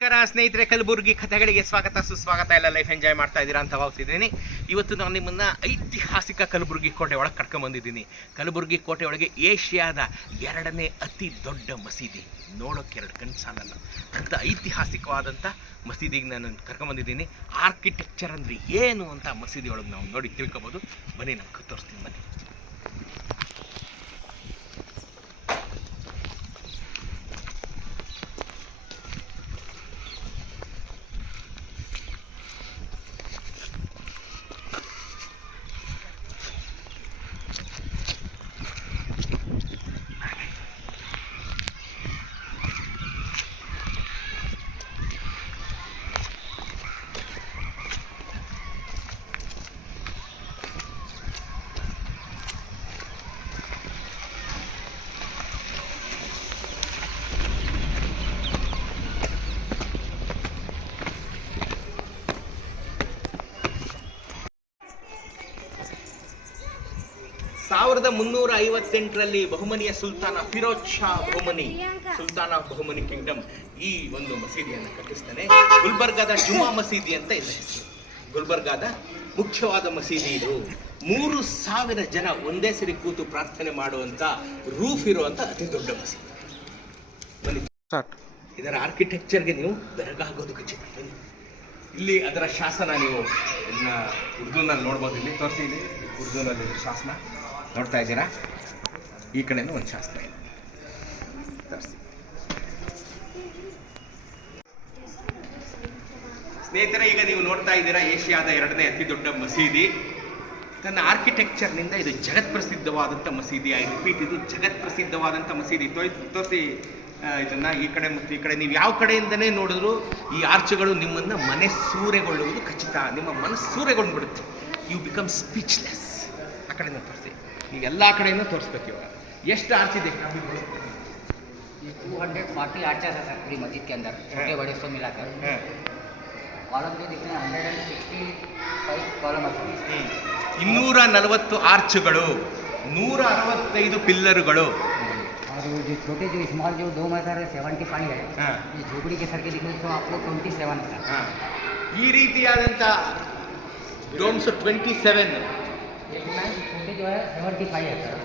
ಸ್ನೇಹಿತರೆ, ಕಲಬುರಗಿ ಕಥೆಗಳಿಗೆ ಸ್ವಾಗತ ಸುಸ್ವಾಗತ. ಎಲ್ಲ ಲೈಫ್ ಎಂಜಾಯ್ ಮಾಡ್ತಾ ಇದ್ದೀರಾ ಅಂತ ಭಾವಿಸಿದ್ದೀನಿ. ಇವತ್ತು ನಾನು ನಿಮ್ಮನ್ನು ಐತಿಹಾಸಿಕ ಕಲಬುರಗಿ ಕೋಟೆ ಒಳಗೆ ಕರ್ಕೊಂಬಂದಿದ್ದೀನಿ. ಕಲಬುರಗಿ ಕೋಟೆ ಒಳಗೆ ಏಷ್ಯಾದ 2ನೇ ಅತಿ ದೊಡ್ಡ ಮಸೀದಿ. ನೋಡೋಕ್ಕೆ 2 ಕಣ್ಣು ಸಾಲಲ್ಲ ಅಂತ ಐತಿಹಾಸಿಕವಾದಂಥ ಮಸೀದಿಗೆ ನಾನು ಕರ್ಕೊಂಬಂದಿದ್ದೀನಿ. ಆರ್ಕಿಟೆಕ್ಚರ್ ಅಂದರೆ ಏನು ಅಂತ ಮಸೀದಿ ಒಳಗೆ ನಾವು ನೋಡಿ ತಿಳ್ಕೊಬೋದು. ಬನ್ನಿ, ನಮ್ಗೆ ತೋರಿಸ್ತೀನಿ ಬನ್ನಿ. ಸಾವಿರದ 358ರಲ್ಲಿ ಬಹುಮನಿಯ ಸುಲ್ತಾನ ಫಿರೋಜ್ ಶಾ ಬಹುಮನಿ, ಸುಲ್ತಾನ ಆಫ್ ಬಹುಮನಿ ಕಿಂಗ್ಡಮ್, ಈ ಒಂದು ಮಸೀದಿಯನ್ನು ಕಟ್ಟಿಸ್ತಾನೆ. ಗುಲ್ಬರ್ಗಾದ ಜುಮಾ ಮಸೀದಿ ಅಂತ ಇದೆ ಹೆಸರು. ಗುಲ್ಬರ್ಗಾದ ಮುಖ್ಯವಾದ ಮಸೀದಿ ಇದು. 3000 ಜನ ಒಂದೇ ಸರಿ ಕೂತು ಪ್ರಾರ್ಥನೆ ಮಾಡುವಂಥ ರೂಫ್ ಇರುವಂಥ ಅತಿ ದೊಡ್ಡ ಮಸೀದಿ. ಬನ್ನಿ, ಇದರ ಆರ್ಕಿಟೆಕ್ಚರ್ಗೆ ನೀವು ಬೆರಗಾಗೋದು ಖಚಿತ. ಬನ್ನಿ, ಇಲ್ಲಿ ಅದರ ಶಾಸನ ನೀವು ಇದನ್ನ ಉರ್ದುನಲ್ಲಿ ನೋಡ್ಬೋದು. ಇಲ್ಲಿ ತೋರಿಸಿ, ಇಲ್ಲಿ ಉರ್ದುನಲ್ಲಿ ಶಾಸನ ನೋಡ್ತಾ ಇದ್ದೀರಾ. ಈ ಕಡೆನೂ ಒಂದು ಶಾಸನ ಇದೆ, ತೋರಿಸಿ. ಸ್ನೇಹಿತರೆ, ಈಗ ನೀವು ನೋಡ್ತಾ ಇದ್ದೀರಾ ಏಷ್ಯಾದ 2ನೇ ಅತಿ ದೊಡ್ಡ ಮಸೀದಿ. ತನ್ನ ಆರ್ಕಿಟೆಕ್ಚರ್ನಿಂದ ಇದು ಜಗತ್ ಪ್ರಸಿದ್ಧವಾದಂಥ ಮಸೀದಿ. ಐ ರಿಪೀಟ್, ಇದು ಜಗತ್ ಪ್ರಸಿದ್ಧವಾದಂಥ ಮಸೀದಿ. ತೋರಿಸಿ ಇದನ್ನು. ಈ ಕಡೆ ಮತ್ತು ಈ ಕಡೆ ನೀವು ಯಾವ ಕಡೆಯಿಂದನೇ ನೋಡಿದ್ರು ಈ ಆರ್ಚ್ಗಳು ನಿಮ್ಮನ್ನು ಮನಸ್ಸೂರೆಗೊಳ್ಳುವುದು ಖಚಿತ. ನಿಮ್ಮ ಮನಸ್ಸೂರೆಗೊಂಡ್ಬಿಡುತ್ತೆ. You become speechless. ಆ ಕಡೆಯಿಂದ ತೋರಿಸಿ, ನೀವು ಎಲ್ಲ ಕಡೆಯಿಂದ ತೋರಿಸ್ಬೇಕು. ಇವಾಗ ಎಷ್ಟು ಆರ್ಚ್ ಇದೆ? ये 240 आर्चेस है सर पूरी मस्जिद के अंदर, छोटे बड़े सब मिलाकर। कॉलम जो दिख रहे हैं 165 कॉलम है। 240 ಆರ್ಚ್ಗಳು, 165 ಪಿಲ್ಲರ್ಗಳು. और जो छोटे जो स्मॉल जो डोम है सर 75 है। ये झोपड़ी के सर के दिख रहे तो आपको 27 है सर। ಈ ರೀತಿಯಾದಂಥ ಡೋಮ್ಸ್ 27. छोटे जो है 75 है सर।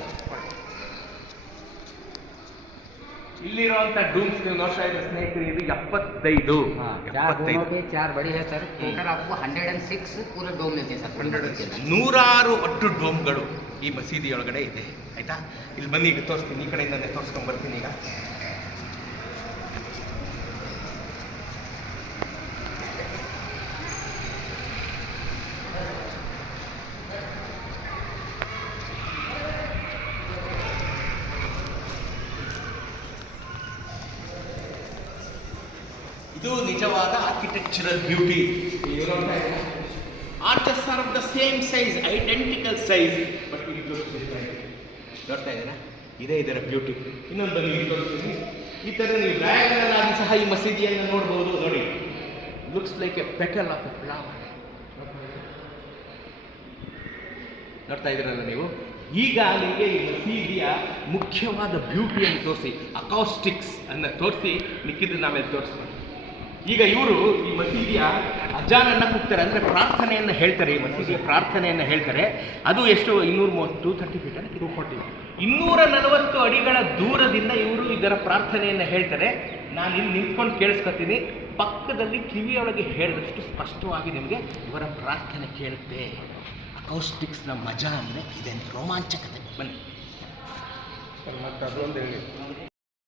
ಇಲ್ಲಿರುವಂಥ ಡೂಮ್ಸ್ ನೀವು ನೋಡ್ತಾ ಇದ್ರೆ ಸ್ನೇಹಿತರೆ, ಇದು 75. 4 बड़ी है सर। टोटल आपको 106 पूरे डोम मिलते हैं सर। 106 ಒಟ್ಟು ಡೋಮ್ಗಳು ಈ ಮಸೀದಿಯೊಳಗಡೆ ಇದೆ. ಆಯಿತಾ? ಇಲ್ಲಿ ಬನ್ನಿ, ಈಗ ತೋರಿಸ್ತೀನಿ. ಈ ಕಡೆಯಿಂದನೇ ತೋರಿಸ್ಕೊಂಡು ಬರ್ತೀನಿ. ಈಗ ಇದು ನಿಜವಾದ architectural beauty. Arches are of the same size, identical size, but ನೋಡ್ತಾ ಇದ್ದೀರಾ? ಇದೇ ಇದರ ಬ್ಯೂಟಿ. ಇನ್ನೊಂದು ಬನ್ನಿ, ತೋರಿಸ್ತೀನಿ. ಈ ಥರ ನೀವು ಡಯಾಗನಲ್ ಆಗಿ ಸಹ ಈ ಮಸೀದಿಯನ್ನು ನೋಡ್ಬೋದು. ನೋಡಿ, looks like A petal of A flower. ನೋಡ್ತಾ ಇದ್ದೀರಲ್ಲ ನೀವು? ಈಗ ನಿಮಗೆ ಈ ಮಸೀದಿಯ ಮುಖ್ಯವಾದ ಬ್ಯೂಟಿಯನ್ನು ತೋರಿಸಿ, ಅಕೌಸ್ಟಿಕ್ಸ್ ಅನ್ನು ತೋರಿಸಿ, ಮಿಕ್ಕಿದ್ದು ನಾವೇ ತೋರಿಸ್ತೀವಿ. ಈಗ ಇವರು ಈ ಮಸೀದಿಯ ಅಜಾನನ್ನು ಕೂಗ್ತಾರೆ, ಅಂದರೆ ಪ್ರಾರ್ಥನೆಯನ್ನು ಹೇಳ್ತಾರೆ. ಈ ಮಸೀದಿಯ ಪ್ರಾರ್ಥನೆಯನ್ನು ಹೇಳ್ತಾರೆ. ಅದು ಎಷ್ಟು? 230 ಫೀಟ್, 240, 240 ಅಡಿಗಳ ದೂರದಿಂದ ಇವರು ಇದರ ಪ್ರಾರ್ಥನೆಯನ್ನು ಹೇಳ್ತಾರೆ. ನಾನು ಇಲ್ಲಿ ನಿಂತ್ಕೊಂಡು ಕೇಳಿಸ್ಕೊತೀನಿ. ಪಕ್ಕದಲ್ಲಿ ಕಿವಿಯೊಳಗೆ ಹೇಳಿದಷ್ಟು ಸ್ಪಷ್ಟವಾಗಿ ನಿಮಗೆ ಇವರ ಪ್ರಾರ್ಥನೆ ಕೇಳುತ್ತೆ. ಅಕೌಸ್ಟಿಕ್ಸ್ನ ಮಜಾ ಅಂದರೆ ಇದೆ, ರೋಮಾಂಚಕತೆ. ಬನ್ನಿ, ಮತ್ತು ಅದೊಂದು ಹೇಳಿ.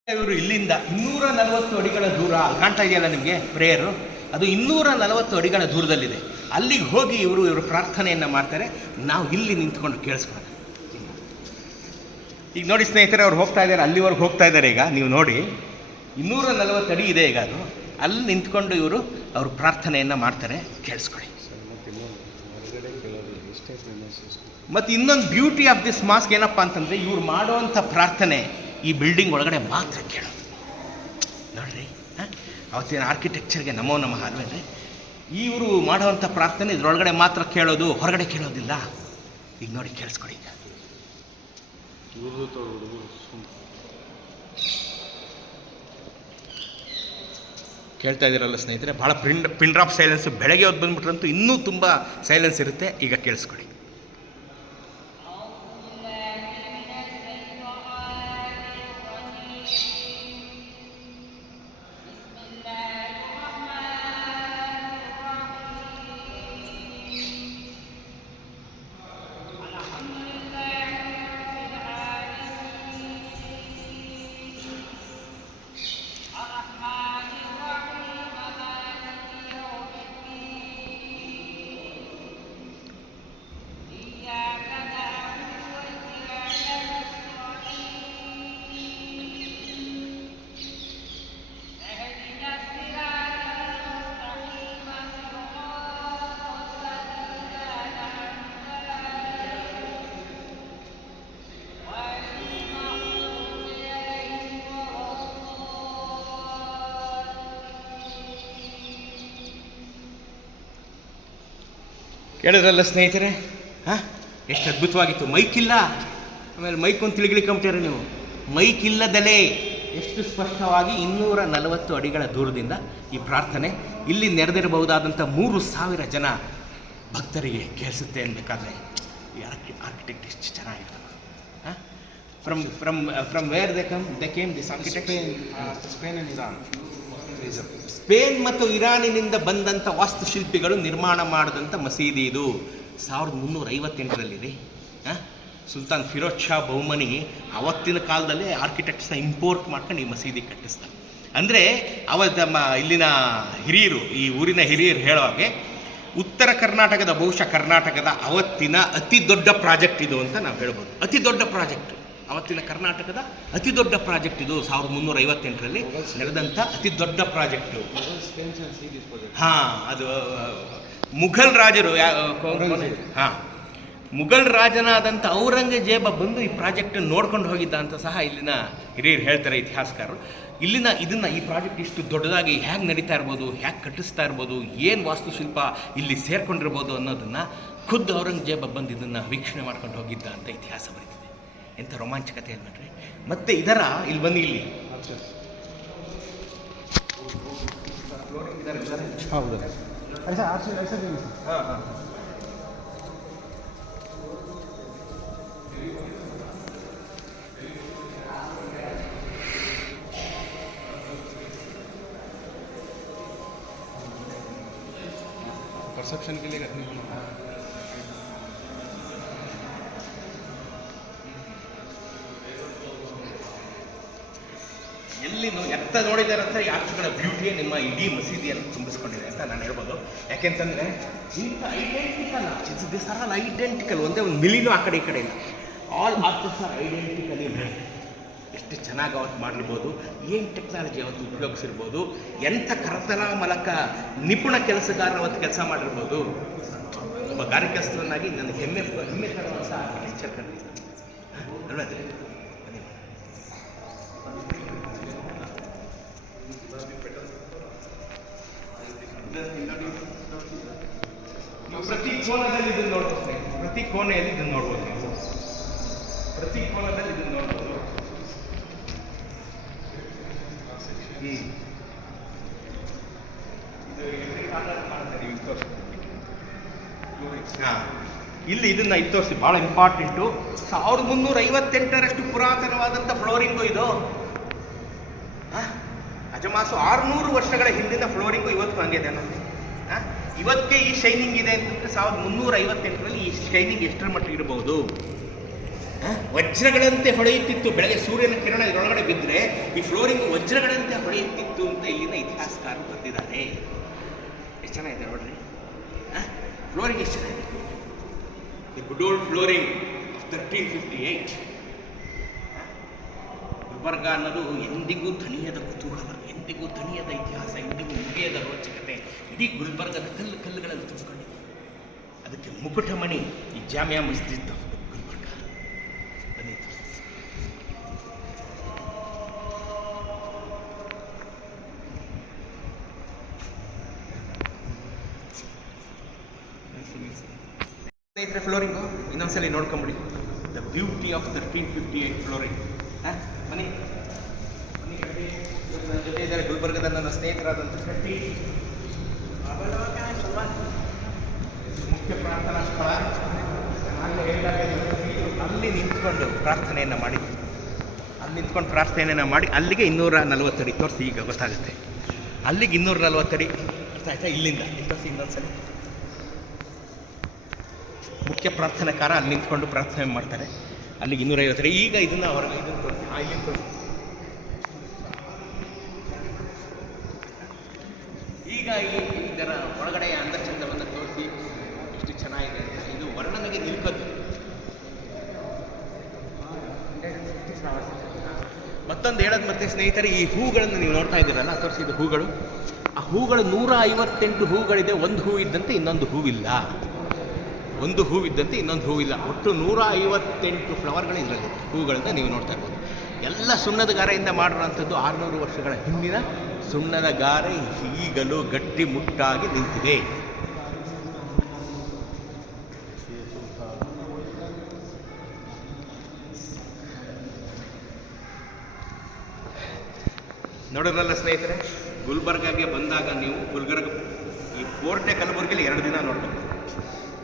ಇವರು ಇಲ್ಲಿಂದ 240 ಅಡಿಗಳ ದೂರ ಕಾಣ್ತಾ ಇದೆಯಲ್ಲ ನಿಮಗೆ ಪ್ರೇಯರು, ಅದು 240 ಅಡಿಗಳ ದೂರದಲ್ಲಿದೆ. ಅಲ್ಲಿಗೆ ಹೋಗಿ ಇವರು ಪ್ರಾರ್ಥನೆಯನ್ನು ಮಾಡ್ತಾರೆ. ನಾವು ಇಲ್ಲಿ ನಿಂತ್ಕೊಂಡು ಕೇಳಿಸ್ಕೊಳ್ಳೋಣ. ಈಗ ನೋಡಿ ಸ್ನೇಹಿತರೆ, ಅವ್ರು ಹೋಗ್ತಾ ಇದ್ದಾರೆ, ಅಲ್ಲಿವರೆಗೆ ಹೋಗ್ತಾ ಇದ್ದಾರೆ. ಈಗ ನೀವು ನೋಡಿ, 240 ಅಡಿ ಇದೆ. ಈಗ ಅದು ಅಲ್ಲಿ ನಿಂತ್ಕೊಂಡು ಅವರು ಪ್ರಾರ್ಥನೆಯನ್ನು ಮಾಡ್ತಾರೆ. ಕೇಳಿಸ್ಕೊಳ್ಳಿ. ಮತ್ತು ಇನ್ನೊಂದು ಬ್ಯೂಟಿ ಆಫ್ ದಿಸ್ ಮಾಸ್ಕ್ ಏನಪ್ಪ ಅಂತಂದರೆ, ಇವ್ರು ಮಾಡುವಂಥ ಪ್ರಾರ್ಥನೆ ಈ ಬಿಲ್ಡಿಂಗ್ ಒಳಗಡೆ ಮಾತ್ರ ಕೇಳೋದು. ನೋಡ್ರಿ, ಅವತ್ತಿನ ಆರ್ಕಿಟೆಕ್ಚರ್ಗೆ ನಮೋ ನಮಃ ಅಲ್ವೇನ್ರಿ? ಇವರು ಮಾಡುವಂಥ ಪ್ರಾರ್ಥನೆ ಇದರೊಳಗಡೆ ಮಾತ್ರ ಕೇಳೋದು, ಹೊರಗಡೆ ಕೇಳೋದಿಲ್ಲ. ಈಗ ನೋಡಿ, ಕೇಳಿಸ್ಕೊಡಿ. ಈಗ ಕೇಳ್ತಾ ಇದ್ದೀರಲ್ಲ ಸ್ನೇಹಿತರೆ, ಭಾಳ ಪಿನ್ ಡ್ರಾಪ್ ಸೈಲೆನ್ಸ್. ಬೆಳಗ್ಗೆ ಹೊತ್ತು ಬಂದ್ಬಿಟ್ರಂತೂ ಇನ್ನೂ ತುಂಬ ಸೈಲೆನ್ಸ್ ಇರುತ್ತೆ. ಈಗ ಕೇಳಿಸ್ಕೊಳ್ಳಿ. ಕೇಳಿದ್ರಲ್ಲ ಸ್ನೇಹಿತರೆ, ಹಾಂ, ಎಷ್ಟು ಅದ್ಭುತವಾಗಿತ್ತು. ಮೈಕಿಲ್ಲ, ಆಮೇಲೆ ಮೈಕ್ ಒಂದು ತಿಳಿಗ್ಲಿಕ್ಕಂಬಿಟ್ಟಾರೆ ನೀವು. ಮೈಕ್ ಇಲ್ಲದಲೇ ಎಷ್ಟು ಸ್ಪಷ್ಟವಾಗಿ 240 ಅಡಿಗಳ ದೂರದಿಂದ ಈ ಪ್ರಾರ್ಥನೆ ಇಲ್ಲಿ ನೆರೆದಿರಬಹುದಾದಂಥ 3,000 ಜನ ಭಕ್ತರಿಗೆ ಕೇಳಿಸುತ್ತೆ ಅನ್ಬೇಕಾದ್ರೆ ಈ ಆರ್ಕಿಟೆಕ್ಟ್ ಎಷ್ಟು ಚೆನ್ನಾಗಿರ್ತದೆ. ಹಾಂ, from where they came this architect? Spain and Iran. Spain ಮತ್ತು ಇರಾನಿನಿಂದ ಬಂದಂಥ ವಾಸ್ತುಶಿಲ್ಪಿಗಳು ನಿರ್ಮಾಣ ಮಾಡಿದಂಥ ಮಸೀದಿ ಇದು. 1358ರಲ್ಲಿ ರೀ. ಸುಲ್ತಾನ್ ಫಿರೋಜ್ ಶಾ ಬಹುಮನಿ ಅವತ್ತಿನ ಕಾಲದಲ್ಲೇ ಆರ್ಕಿಟೆಕ್ಟ್ಸ್ನ ಇಂಪೋರ್ಟ್ ಮಾಡ್ಕೊಂಡು ಈ ಮಸೀದಿ ಕಟ್ಟಿಸ್ತಾರೆ. ಅಂದರೆ ನಮ್ಮ ಇಲ್ಲಿನ ಹಿರಿಯರು, ಈ ಊರಿನ ಹಿರಿಯರು ಹೇಳೋ ಹಾಗೆ ಉತ್ತರ ಕರ್ನಾಟಕದ, ಬಹುಶಃ ಕರ್ನಾಟಕದ ಅವತ್ತಿನ ಅತಿ ದೊಡ್ಡ ಪ್ರಾಜೆಕ್ಟ್ ಇದು ಅಂತ ನಾವು ಹೇಳ್ಬೋದು. ಅತಿ ದೊಡ್ಡ ಪ್ರಾಜೆಕ್ಟ್, ಅವತ್ತಿನ ಕರ್ನಾಟಕದ ಅತಿ ದೊಡ್ಡ ಪ್ರಾಜೆಕ್ಟ್ ಇದು. 1358ರಲ್ಲಿ ನಡೆದಂಥ ಅತಿ ದೊಡ್ಡ ಪ್ರಾಜೆಕ್ಟು. ಹಾಂ, ಅದು ಮುಘಲ್ ರಾಜರು, ಹಾಂ, ಮುಘಲ್ ರಾಜನಾದಂಥ ಔರಂಗಜೇಬ ಬಂದು ಈ ಪ್ರಾಜೆಕ್ಟ್ ನೋಡ್ಕೊಂಡು ಹೋಗಿದ್ದ ಅಂತ ಸಹ ಇಲ್ಲಿನ ಹಿರಿಯರು ಹೇಳ್ತಾರೆ, ಇತಿಹಾಸಕಾರರು. ಈ ಪ್ರಾಜೆಕ್ಟ್ ಇಷ್ಟು ದೊಡ್ಡದಾಗಿ ಹೇಗೆ ನಡೀತಾ ಇರ್ಬೋದು, ಹೇಗೆ ಕಟ್ಟಿಸ್ತಾ ಇರ್ಬೋದು, ಏನು ವಾಸ್ತುಶಿಲ್ಪ ಇಲ್ಲಿ ಸೇರ್ಕೊಂಡಿರ್ಬೋದು ಅನ್ನೋದನ್ನು ಖುದ್ದು ಔರಂಗಜೇಬ ಬಂದು ಇದನ್ನು ವೀಕ್ಷಣೆ ಮಾಡ್ಕೊಂಡು ಹೋಗಿದ್ದ ಅಂತ ಇತಿಹಾಸ ಬರೀತಿದೆ. ಎಂಥ ರೋಮಾಂಚಕತೆ ಅಲ್ವನ್ರಿ. ಮತ್ತು ಇಲ್ಲಿ ಬನ್ನಿ, ಇಲ್ಲಿ ಹೌದು. ಹಾಂ, परसेप्शन के लिए रखने को ಎಲ್ಲಿ ಎತ್ತ ನೋಡಿದ್ದಾರೆ ಅಂತ ಈ ಆರ್ಚ್ಗಳ ಬ್ಯೂಟಿಯೇ ನಿಮ್ಮ ಇಡೀ ಮಸೀದಿಯನ್ನು ತುಂಬಿಸ್ಕೊಂಡಿದೆ ಅಂತ ನಾನು ಹೇಳ್ಬೋದು. ಯಾಕೆಂತಂದರೆ ಇಂಥ identical arches, this are all identical. ಒಂದೇ ಒಂದು ಮಿಲಿನೂ ಆ ಕಡೆ ಈ ಕಡೆ ಇಲ್ಲ. All arches are identically made. ಎಷ್ಟು ಚೆನ್ನಾಗಿ ಅವತ್ತು ಮಾಡಿರ್ಬೋದು, ಏನು ಟೆಕ್ನಾಲಜಿ ಅವತ್ತು ಉಪಯೋಗಿಸಿರ್ಬೋದು, ಎಂಥ ಕರತಲ ಮೂಲಕ ನಿಪುಣ ಕೆಲಸಗಾರರು ಅವತ್ತು ಕೆಲಸ ಮಾಡಿರ್ಬೋದು. ಒಬ್ಬ ಕಾರ್ಯಕರ್ತನಾಗಿ ನನಗೆ ಹೆಮ್ಮೆ ತರುವಂಥ ಆರ್ಕಿಟೆಕ್ಚರ್ ಕಂಡಿದೆ ಅಲ್ವೇ? ಪ್ರತಿ ಕೋನದಲ್ಲಿ ಇದನ್ನು ನೋಡ್ಬೋದು, ಪ್ರತಿ ಕೋಣೆಯಲ್ಲಿ ಇದನ್ನು ನೋಡ್ಬೋದು ನೀವು. ಪ್ರತಿ ಕೋನದಲ್ಲಿ ಇದನ್ನು ನೋಡ್ಬೋದು. ಇಲ್ಲಿ ಇದನ್ನ ತೋರಿಸಿ, ಭಾಳ ಇಂಪಾರ್ಟೆಂಟು. 1358ರಷ್ಟು ಪುರಾತನವಾದಂಥ ಫ್ಲೋರಿಂಗು ಇದು. ಅಜಮಾಸು 600 ವರ್ಷಗಳ ಹಿಂದಿನ ಫ್ಲೋರಿಂಗು ಇವತ್ತು ಹಂಗಿದೆ ನೋಡಿ. ಇವತ್ತಿಗೆ ಈ ಶೈನಿಂಗ್ ಇದೆ ಅಂತಂದರೆ 1358ರಲ್ಲಿ ಈ ಶೈನಿಂಗ್ ಎಷ್ಟರ ಮಟ್ಟಿಗೆ ಇರಬಹುದು? ವಜ್ರಗಳಂತೆ ಹೊಳೆಯುತ್ತಿತ್ತು. ಬೆಳಗ್ಗೆ ಸೂರ್ಯನ ಕಿರಣ ಇದರೊಳಗಡೆ ಬಿದ್ದರೆ ಈ ಫ್ಲೋರಿಂಗ್ ವಜ್ರಗಳಂತೆ ಹೊಳೆಯುತ್ತಿತ್ತು ಅಂತ ಇಲ್ಲಿನ ಇತಿಹಾಸಕಾರರು ಬರೆದಿದ್ದಾರೆ. ಎಷ್ಟು ಚೆನ್ನಾಗಿದೆ ನೋಡ್ರಿ, ಫ್ಲೋರಿಂಗ್ ಎಷ್ಟು ಚೆನ್ನಾಗಿದೆ. The good old flooring of 1358. Gulbarga ಅನ್ನೋದು ಎಂದಿಗೂ ತಣಿಯದ ಕುತೂಹಲ, ಎಂದಿಗೂ ತಣಿಯದ ಇತಿಹಾಸ, ಎಂದಿಗೂ ಮುಗಿಯದ ರೋಚಕತೆ. ಇಡೀ ಗುಲ್ಬರ್ಗದ ಕಲ್ಲುಗಳಲ್ಲಿ ತುಂಬಿಕೊಂಡಿದೆ. ಅದಕ್ಕೆ ಮುಕುಟಮಣಿ ಈ ಜಾಮಿಯಾ ಮಸ್ಜಿದ್ ಗುಲ್ಬರ್ಗ. ಬನ್ನಿ, ಸ್ನೇಹಿತರೆ, ಫ್ಲೋರಿಂಗು ಇನ್ನೊಂದ್ಸಲಿ ನೋಡ್ಕೊಂಬಿಡಿ. The beauty of 1358 flooring. ಬನ್ನಿ ಬನ್ನಿ. ನನ್ನ ಜೊತೆ ಇದ್ದಾರೆ ಗುಲ್ಬರ್ಗದ ನನ್ನ ಸ್ನೇಹಿತರಾದಂಥ ಶೆಟ್ಟಿ. ಮುಖ್ಯ ಪ್ರಾರ್ಥನಾ ಸ್ಥಳ. ನಾನು ಹೇಳಿದಾಗ ಅಲ್ಲಿ ನಿಂತ್ಕೊಂಡು ಪ್ರಾರ್ಥನೆಯನ್ನು ಮಾಡಿ, ಅಲ್ಲಿ ನಿಂತ್ಕೊಂಡು ಪ್ರಾರ್ಥನೆಯನ್ನು ಮಾಡಿ ಅಲ್ಲಿಗೆ 240 ಅಡಿ ತೋರಿಸಿ. ಈಗ ಗೊತ್ತಾಗುತ್ತೆ ಅಲ್ಲಿಗೆ 240 ಅಡಿ ಅರ್ಥ ಆಯ್ತಾ? ಇಲ್ಲಿಂದ ತೋರಿಸಿ ಇನ್ನೊಂದ್ಸರಿ. ಮುಖ್ಯ ಪ್ರಾರ್ಥನೆಕಾರ ಅಲ್ಲಿ ನಿಂತ್ಕೊಂಡು ಪ್ರಾರ್ಥನೆ ಮಾಡ್ತಾರೆ. ಅಲ್ಲಿಗೆ 250 ಅಡಿ. ಈಗ ಇದನ್ನು ಹೊರಗೆ ಇದನ್ನು ತೋರಿಸಿ, ಇಲ್ಲಿಂದ ತೋರಿಸಿ. ಈಗ ಇದರ ಒಳಗಡೆಯ ಅಂದಚಂದವನ್ನು ತೋರಿಸಿ ಎಷ್ಟು ಚೆನ್ನಾಗಿದೆ ಅಂತ. ಇದು ವರ್ಣನೆಗೆ ನಿಲ್ಕದ್ದು. ಮತ್ತೊಂದು ಹೇಳೋದು ಮತ್ತೆ ಸ್ನೇಹಿತರೆ, ಈ ಹೂಗಳನ್ನು ನೀವು ನೋಡ್ತಾ ಇದ್ದೀರಲ್ಲ, ತೋರಿಸಿದ ಹೂಗಳು, ಆ ಹೂಗಳು 158 ಹೂಗಳಿದೆ. ಒಂದು ಹೂ ಇದ್ದಂತೆ ಇನ್ನೊಂದು ಹೂವಿಲ್ಲ, ಒಂದು ಹೂವಿದ್ದಂತೆ ಇನ್ನೊಂದು ಹೂವಿಲ್ಲ. ಒಟ್ಟು 158 ಫ್ಲವರ್ಗಳು ಇದರಲ್ಲಿ, ಹೂಗಳಿಂದ ನೀವು ನೋಡ್ತಾ ಇರ್ಬೋದು. ಎಲ್ಲ ಸುಣ್ಣದ ಗಾರೆಯಿಂದ ಮಾಡಿರುವಂಥದ್ದು. 600 ವರ್ಷಗಳ ಹಿಂದಿನ ಸುಣ್ಣದ ಗಾರೆ ಈಗಲೂ ಗಟ್ಟಿ ಮುಟ್ಟಾಗಿ ನಿಂತಿದೆ. ನೋಡೋರಲ್ಲ ಸ್ನೇಹಿತರೆ, ಗುಲ್ಬರ್ಗಾಗೆ ಬಂದಾಗ ನೀವು ಈ ಫೋರ್ಟೇ ಕಲಬುರಗಿಲಿ 2 ದಿನ ನೋಡಬೇಕು.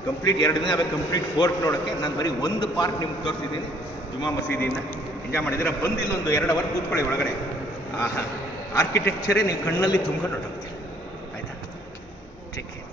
ಕಂಪ್ಲೀಟ್ 2 ದಿನ ಬೇಕು ಕಂಪ್ಲೀಟ್ ಫೋರ್ಟ್ ನೋಡೋಕ್ಕೆ. ನಾನು ಬರೀ ಒಂದು ಪಾರ್ಟ್ ನಿಮ್ಗೆ ತೋರಿಸಿದ್ದೀನಿ, ಜುಮಾ ಮಸೀದಿಯಿಂದ. ಎಂಜಾಯ್ ಮಾಡಿದ್ದೀರಾ? ಬಂದು ಇಲ್ಲೊಂದು 2 ಅವರ್ ಕೂತ್ಕೊಳ್ಳಿ ಒಳಗಡೆ. ಆಹಾ, ಆರ್ಕಿಟೆಕ್ಚರೇ ನೀವು ಕಣ್ಣಲ್ಲಿ ತುಂಬ್ಕೊಂಡು ಹೊರಟೋಗ್ತೀರಿ. ಆಯಿತಾ? Take care.